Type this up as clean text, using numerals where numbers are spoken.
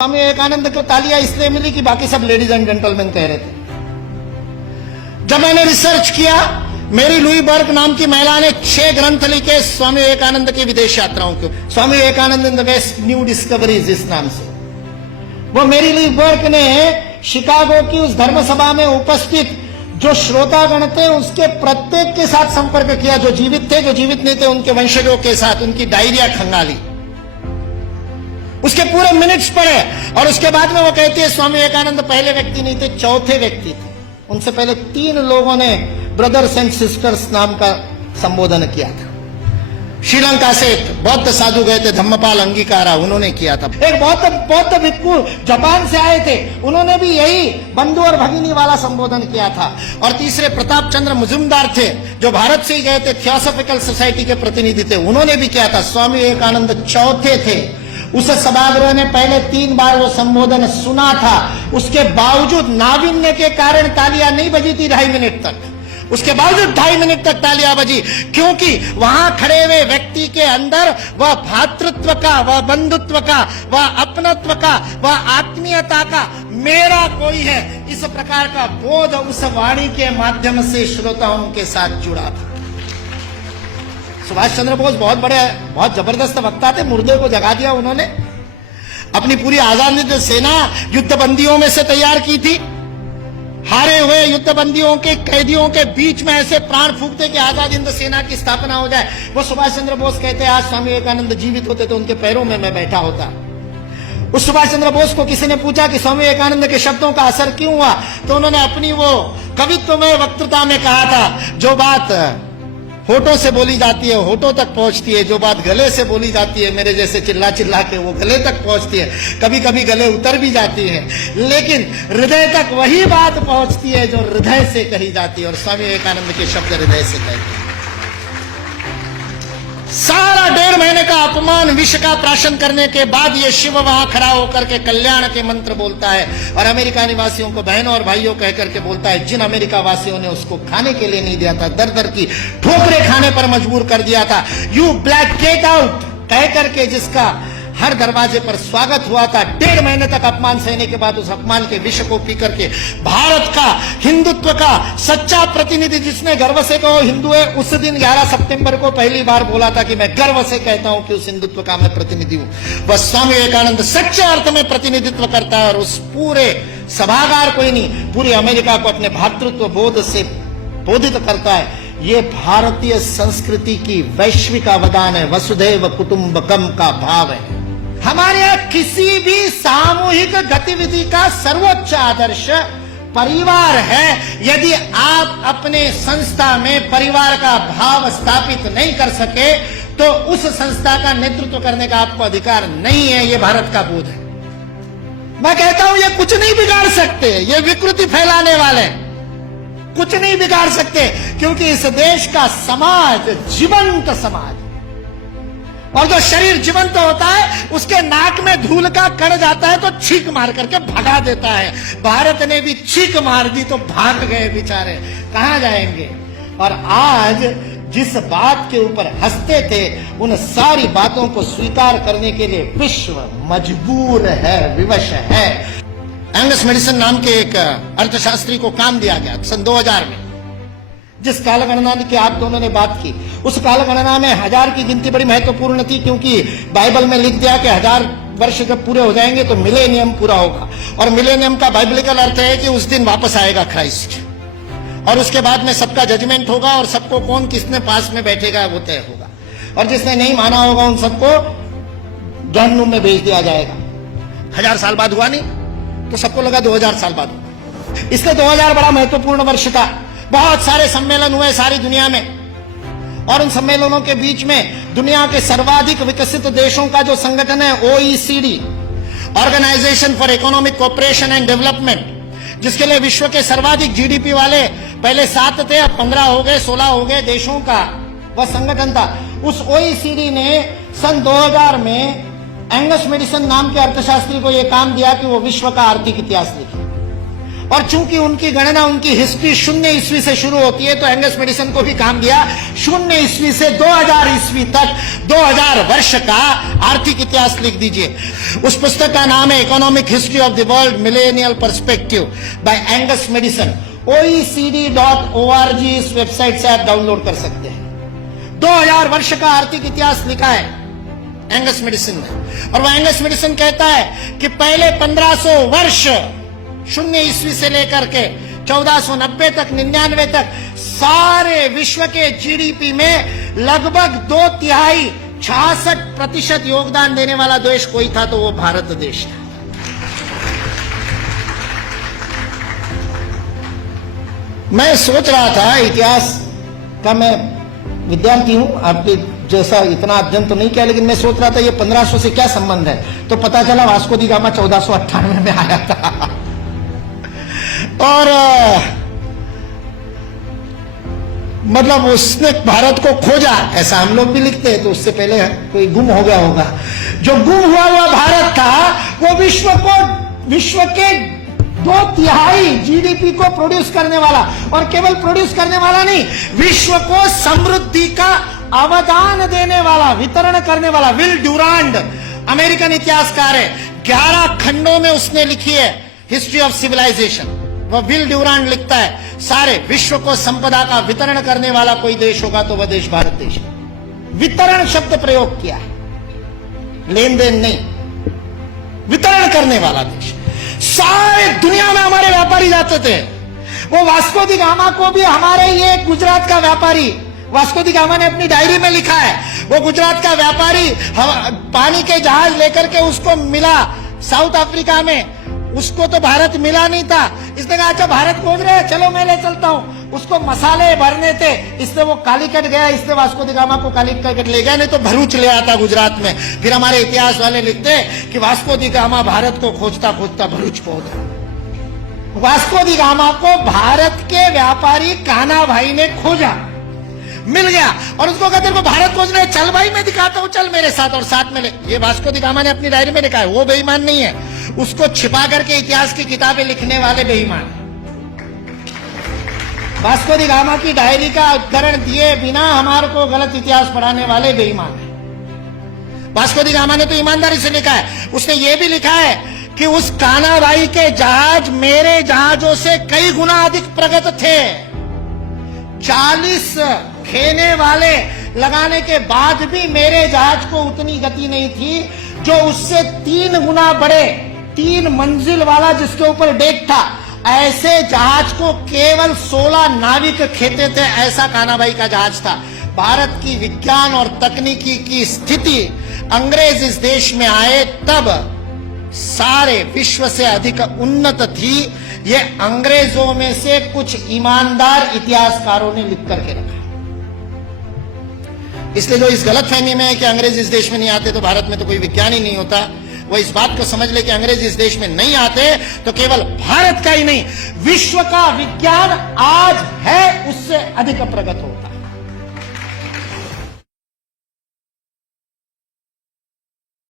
स्वामी विवेकानंद को तालियां इसलिए मिली कि बाकी सब लेडीज एंड जेंटलमैन कह रहे थे। जब मैंने रिसर्च किया, मेरी लुई बर्ग नाम की महिला ने 6 ग्रंथ लिखे स्वामी विवेकानंद की विदेश यात्राओं के, Swami Vivekananda in the west new discoveries इस नाम से। वो मेरी लुई बर्ग ने शिकागो की उस धर्म सभा में उपस्थित जो श्रोतागण थे उसके प्रत्येक के साथ संपर्क किया, जो जीवित थे, जो जीवित नहीं थे उनके वंशजों के साथ, उनकी डायरिया खंगाली, उसके पूरे मिनट्स पढ़े। और उसके बाद में वो कहती है स्वामी विवेकानंद पहले व्यक्ति नहीं थे, चौथे व्यक्ति थे। उनसे पहले 3 लोगों ने ब्रदर्स एंड सिस्टर्स नाम का संबोधन किया था। श्रीलंका से एक बौद्ध साधु गए थे, धम्मपाल अंगीकारा, उन्होंने किया था। एक बौद्ध भिक्षु जापान से आए थे, उन्होंने भी यही बंधु और भगिनी वाला संबोधन किया था। और तीसरे प्रताप चंद्र मुजुमदार थे, जो भारत से ही गए थे, थियोसॉफिकल सोसाइटी के प्रतिनिधि थे, उन्होंने भी किया था। स्वामी विवेकानंद चौथे थे। उस सभागृह ने पहले 3 बार वो संबोधन सुना था, उसके बावजूद नाविन्य के कारण तालियां नहीं बजी थी 2.5 मिनट तक। उसके बावजूद 2.5 मिनट तक तालियां बजी, क्योंकि वहां खड़े हुए व्यक्ति के अंदर वह भातृत्व का, वह बंधुत्व का, वह अपनत्व का, वह आत्मीयता का, मेरा कोई है, इस प्रकार का बोध उस वाणी के माध्यम से श्रोताओं के साथ जुड़ा था। सुभाष चंद्र बोस बहुत जबरदस्त वक्ता थे, मुर्दे को जगा दिया उन्होंने। अपनी पूरी आजादी सेना युद्धबंदियों में से तैयार की थी। हारे हुए युद्धबंदियों के कैदियों के बीच में ऐसे प्राण फूंकते कि आजाद हिंद सेना की स्थापना हो जाए। वो सुभाष चंद्र बोस कहते हैं, आज स्वामी विवेकानंद जीवित होते तो उनके पैरों में मैं बैठा होता। उस सुभाष चंद्र बोस को किसी ने पूछा कि स्वामी विवेकानंद के शब्दों का असर क्यों हुआ, तो उन्होंने अपनी वो कवित्वमय वक्तृता में कहा था, जो बात होठों से बोली जाती है होठों तक पहुंचती है, जो बात गले से बोली जाती है मेरे जैसे चिल्ला चिल्ला के वो गले तक पहुंचती है, कभी कभी गले उतर भी जाती है, लेकिन हृदय तक वही बात पहुंचती है जो हृदय से कही जाती है। और स्वामी विवेकानंद के शब्द हृदय से कहते हैं। सारा 1.5 महीने का अपमान विष का प्राशन करने के बाद ये शिव वहां खड़ा होकर के कल्याण के मंत्र बोलता है और अमेरिका निवासियों को बहनों और भाइयों कह करके बोलता है, जिन अमेरिका वासियों ने उसको खाने के लिए नहीं दिया था, दर दर की ठोकरें खाने पर मजबूर कर दिया था, यू ब्लैक गेट आउट कह करके जिसका हर दरवाजे पर स्वागत हुआ था, 1.5 महीने तक अपमान सहने के बाद उस अपमान के विष को पी करके भारत का हिंदुत्व का सच्चा प्रतिनिधि, जिसने गर्व से कहो हिंदू है, उस दिन 11 सितंबर को पहली बार बोला था कि मैं गर्व से कहता हूं कि उस हिंदुत्व का मैं प्रतिनिधि हूं। बस स्वामी विवेकानंद सच्चे अर्थ में प्रतिनिधित्व करता है और उस पूरे सभागार को ही नहीं, पूरी अमेरिका को अपने भातृत्व बोध से बोधित करता है। ये भारतीय संस्कृति की वैश्विक अवदान है, वसुधैव कुटुंबकम का भाव है। हमारे यहां किसी भी सामूहिक गतिविधि का सर्वोच्च आदर्श परिवार है। यदि आप अपने संस्था में परिवार का भाव स्थापित नहीं कर सके तो उस संस्था का नेतृत्व करने का आपको अधिकार नहीं है। यह भारत का बोध है। मैं कहता हूं ये कुछ नहीं बिगाड़ सकते, ये विकृति फैलाने वाले कुछ नहीं बिगाड़ सकते, क्योंकि इस देश का समाज जीवंत समाज, और जो शरीर जीवंत होता है उसके नाक में धूल का कण जाता है तो छींक मार करके भगा देता है। भारत ने भी छींक मार दी तो भाग गए बेचारे, कहां जाएंगे। और आज जिस बात के ऊपर हंसते थे उन सारी बातों को स्वीकार करने के लिए विश्व मजबूर है, विवश है। एंगस मेडिसन नाम के एक अर्थशास्त्री को काम दिया गया सन 2000 में। जिस कालगणना की आप दोनों ने बात की, उस कालगणना में 1000 की गिनती बड़ी महत्वपूर्ण थी, क्योंकि बाइबल में लिख दिया कि 1000 वर्ष जब पूरे हो जाएंगे तो मिलेनियम पूरा होगा। और मिलेनियम का बाइबलिकल अर्थ है कि उस दिन वापस आएगा क्राइस्ट, और उसके बाद में सबका जजमेंट होगा और सबको कौन किसने पास में बैठेगा वो तय होगा, और जिसने नहीं माना होगा उन सबको जहन्नुम में भेज दिया जाएगा। 1000 साल बाद हुआ नहीं तो सबको लगा 2000 साल बाद होगा। इसलिए 2000 बड़ा महत्वपूर्ण वर्ष था। बहुत सारे सम्मेलन हुए सारी दुनिया में, और उन सम्मेलनों के बीच में दुनिया के सर्वाधिक विकसित देशों का जो संगठन है OECD, organisation for economic cooperation and development, जिसके लिए विश्व के सर्वाधिक GDP वाले पहले 7 थे, अब 15 हो गए, 16 हो गए देशों का वह संगठन था। उस OECD ने सन 2000 में एंगस मेडिसन नाम के अर्थशास्त्री को यह काम दिया कि वो विश्व का आर्थिक इतिहास लिखे। और चूंकि उनकी गणना, उनकी हिस्ट्री 0 ईस्वी से शुरू होती है, तो एंगस मैडिसन को भी काम दिया 0 ईस्वी से 2000 ईस्वी तक 2000 वर्ष का आर्थिक इतिहास लिख दीजिए। उस पुस्तक का नाम है economic history of the world millennial perspective by Angus Maddison. OECD.org इस वेबसाइट से आप डाउनलोड कर सकते हैं। 2000 वर्ष का आर्थिक इतिहास लिखा है एंगस मैडिसन ने। और वह एंगस मैडिसन कहता है कि पहले 1500 वर्ष 0 ईस्वी से लेकर के 1490 तक 99 तक सारे विश्व के जीडीपी में लगभग 2/3 66% योगदान देने वाला देश कोई था तो वो भारत देश था। मैं सोच रहा था, इतिहास का मैं विद्यार्थी हूं, आपके जैसा इतना अध्ययन तो नहीं किया, लेकिन मैं सोच रहा था ये 1500 से क्या संबंध है। तो पता चला वास्को दी गामा 1498 में आया था। और मतलब उसने भारत को खोजा, ऐसा हम लोग भी लिखते हैं, तो उससे पहले कोई गुम हो गया होगा। जो गुम हुआ भारत था वो विश्व के 2/3 जीडीपी को प्रोड्यूस करने वाला, और केवल प्रोड्यूस करने वाला नहीं, विश्व को समृद्धि का अवदान देने वाला, वितरण करने वाला। विल ड्यूरांड अमेरिकन इतिहासकार है, 11 खंडों में उसने लिखी है हिस्ट्री ऑफ सिविलाइजेशन। वह विल ड्यूरांड लिखता है सारे विश्व को संपदा का वितरण करने वाला कोई देश होगा तो वह देश भारत देश है। वितरण शब्द प्रयोग किया है, लेन देन नहीं, वितरण करने वाला देश। सारे दुनिया में हमारे व्यापारी जाते थे। वो वास्को दी गामा को भी हमारे ये गुजरात का व्यापारी, वास्को दी गामा ने अपनी डायरी में लिखा है, वो गुजरात का व्यापारी पानी के जहाज लेकर के उसको मिला साउथ अफ्रीका में। उसको तो भारत मिला नहीं था। इसने कहा अच्छा भारत खोज रहे हैं, चलो मैं ले चलता हूं। उसको मसाले भरने थे, इसने वो कालीकट गया, इसने वास्को दी गामा को कालीकट ले गया, नहीं तो भरूच ले आता गुजरात में। फिर हमारे इतिहास वाले लिखते कि वास्को दी गामा भारत को खोजता खोजता भरूच पहुंच गया। वास्को दी गामा को भारत के व्यापारी कान्हा भाई ने खोजा, मिल गया, और उसको कहते को भारत खोज रहे, चल भाई मैं दिखाता हूं, चल मेरे साथ, और साथ में ले। ये वास्को दी गामा ने अपनी डायरी में लिखा है, वो बेईमान नहीं है, उसको छिपा करके इतिहास की किताबें लिखने वाले बेईमान। वास्को दी गामा की डायरी का उद्धरण दिए बिना हमारे को गलत इतिहास पढ़ाने वाले बेईमान है। वास्को दी गामा ने तो ईमानदारी से लिखा है। उसने ये भी लिखा है कि उस कान्हा भाई के जहाज मेरे जहाजों से कई गुना अधिक प्रगत थे। 40 खेने वाले लगाने के बाद भी मेरे जहाज को उतनी गति नहीं थी, जो उससे 3 गुना बड़े 3 मंजिल वाला जिसके ऊपर डेक था, ऐसे जहाज को केवल 16 नाविक खेते थे। ऐसा कान्हा भाई का जहाज था। भारत की विज्ञान और तकनीकी की स्थिति अंग्रेज इस देश में आए तब सारे विश्व से अधिक उन्नत थी। ये अंग्रेजों में से कुछ ईमानदार इतिहासकारों ने लिख करके रखा। इसलिए जो इस गलतफहमी में है कि अंग्रेज इस देश में नहीं आते तो भारत में तो कोई विज्ञान ही नहीं होता, वो इस बात को समझ ले कि अंग्रेज इस देश में नहीं आते तो केवल भारत का ही नहीं, विश्व का विज्ञान आज है उससे अधिक प्रगत होता।